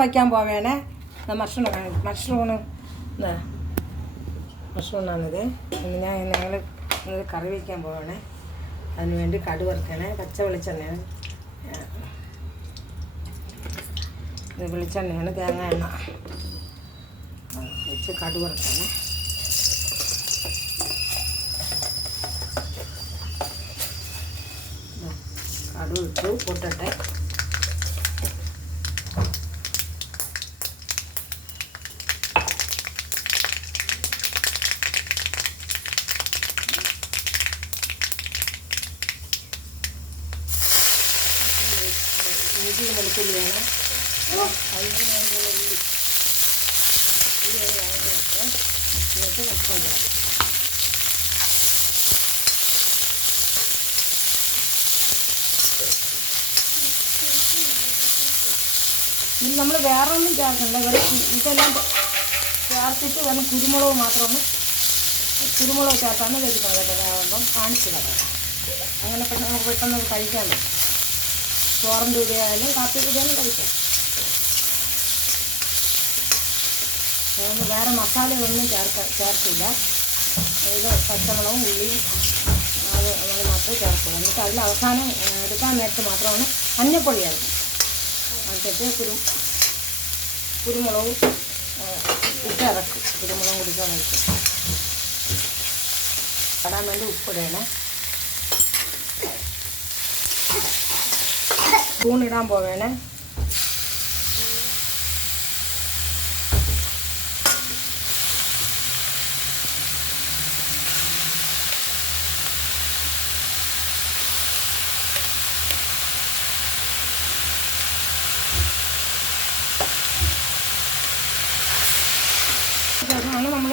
വയ്ക്കാൻ പോവേണേ. മഷ്റൂണാണിത്. ഞങ്ങൾ കറി വയ്ക്കാൻ പോവേണേ. അതിന് വേണ്ടി കടുക് വറുക്കണേ. പച്ച വെളിച്ചെണ്ണയാണ്, ഇത് വെളിച്ചെണ്ണയാണ്, തേങ്ങ എണ്ണ വെച്ച് കടുക് വറുക്കണേ. കടുക് ഇട്ടു പൊട്ടട്ടെ. ഇഞ്ചി വെളുത്തുള്ളി വേണം. അതിന് വേണ്ടിയുള്ള ഉള്ളി വാങ്ങി വെക്കാം. എന്നിട്ട് വെക്കാം. ഇത് നമ്മൾ വേറെ ഒന്നും ചേർക്കണ്ട. ഇതെല്ലാം ചേർത്തിട്ട് വേണം കുരുമുളക് മാത്രമാണ്, കുരുമുളക് ചേർത്താണ് കഴിക്കുന്നത്. കേട്ടോ, വേകുമ്പം കാണിച്ചു തരാം. അങ്ങനെ നമുക്ക് പെട്ടെന്ന് കഴിക്കാൻ പറ്റും. ചോറിൻ്റെ കൂടിയായാലും കാപ്പി കൂടിയാലും കഴിക്കാം. വേറെ മസാലയൊന്നും ചേർക്കില്ല. ഇത് പച്ചമുളകും ഉള്ളിയും അത് മാത്രമേ ചേർക്കുള്ളൂ. എന്നിട്ട് അതിൽ അവസാനം എടുക്കാൻ നേരത്ത് മാത്രമാണ് മഞ്ഞപ്പൊടി ചേർക്കും. എന്നിട്ട് കുരുമുളകും ഇട്ടിറക്കും. കുരുമുളകും കുടിക്കാൻ വെക്കും. ഇടാൻ വേണ്ടി ഉപ്പിടണേ. സ്പൂണിടാൻ പോവേണേ. ശേഷമാണ് നമ്മൾ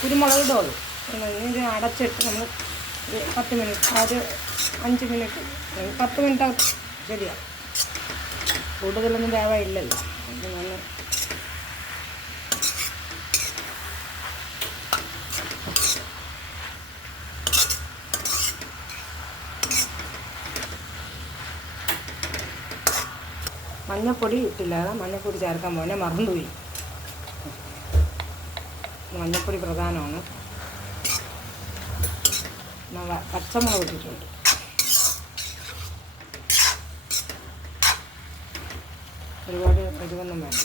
കുരുമുളക് ഇടുള്ളൂ. ഇത് അടച്ചിട്ട് നമ്മൾ ഒരു 10 മിനിറ്റ്, ഒരു 5 മിനിറ്റ്, 10 മിനിറ്റ് ശരിയാണ്. കൂടുതലൊന്നും വേവായില്ലല്ലോ. മഞ്ഞപ്പൊടി ഇട്ടില്ല. മഞ്ഞപ്പൊടി ചേർക്കാൻ പോലെ മറന്നുപോയി. മഞ്ഞപ്പൊടി പ്രധാനമാണ്. പച്ചമുളക് ഇട്ടിട്ടുണ്ട്. ഒരുപാട് എരിവൊന്നും വേണ്ട.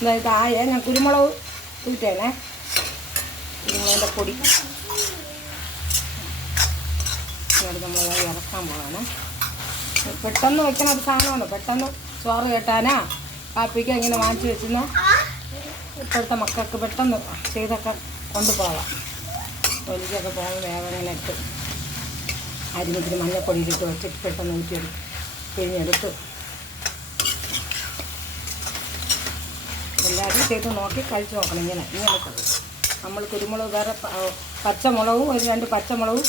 അതായത് ഞാൻ കുരുമുളക് ഇട്ടേനെ. കുരുമുളകിൻ്റെ പൊടി നമ്മൾ ഇറക്കാൻ പോവാണ്. പെട്ടെന്ന് വെക്കണ ഒരു സാധനമാണ്. പെട്ടെന്ന് ചോറ് കേട്ടാനാ കാപ്പിക്ക് ഇങ്ങനെ വാങ്ങിച്ച് വെച്ചിരുന്ന ഇപ്പോഴത്തെ മക്കൾക്ക് പെട്ടെന്ന് ചെയ്തൊക്കെ കൊണ്ടുപോകാം. ഒലിക്കൊക്കെ പോകുമ്പോൾ വേഗം ഇട്ട് അരിഞ്ഞിട്ട് മഞ്ഞപ്പൊടിയിലിട്ട് വെച്ചിട്ട് പെട്ടെന്ന് ഊറ്റിയെടുത്ത് പിഴിഞ്ഞെടുത്ത് എല്ലാവരും ചെയ്ത് നോക്കി കഴിച്ച് നോക്കണം. ഇങ്ങനെ നമ്മൾ കുരുമുളക് വേറെ പച്ചമുളകും ഒരു 2 പച്ചമുളകും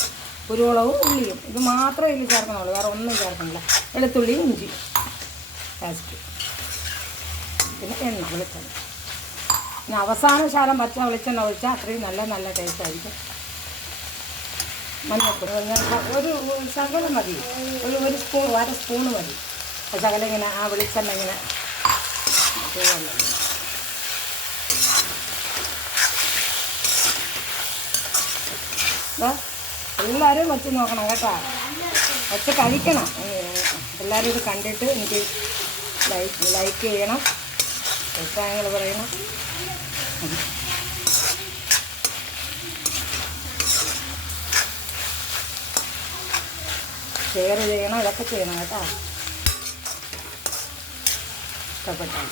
കുരുമുളകും ഉള്ളിയും ഇത് മാത്രമേ ഇതിൽ ചേർക്കണുള്ളൂ. വേറെ ഒന്നും ചേർക്കണില്ല. വെളുത്തുള്ളിയും ഇഞ്ചി ടേസ്റ്റ്, പിന്നെ എണ്ണ വെളിച്ചെണ്ണ. പിന്നെ അവസാന ശാലം പച്ച വെളിച്ചെണ്ണ ഒഴിച്ചാൽ അത്രയും നല്ല ടേസ്റ്റ് ആയിരിക്കും. മഞ്ഞപ്പൊടി ഒരു ശകലം മതി. ഒരു സ്പൂൺ, 1/2 സ്പൂണ് മതി. ശകലം ഇങ്ങനെ ആ വെളിച്ചെണ്ണ ഇങ്ങനെ എല്ലാവരും വെച്ച് നോക്കണം കേട്ടോ. വെച്ച് കഴിക്കണം. എല്ലാവരും ഇത് കണ്ടിട്ട് എനിക്ക് ലൈക്ക് ചെയ്യണം, അഭിപ്രായങ്ങൾ പറയണം. ഷെയർ ചെയ്യണം, ഇതൊക്കെ ചെയ്യണം കേട്ടോ. ഇഷ്ടപ്പെട്ടാൽ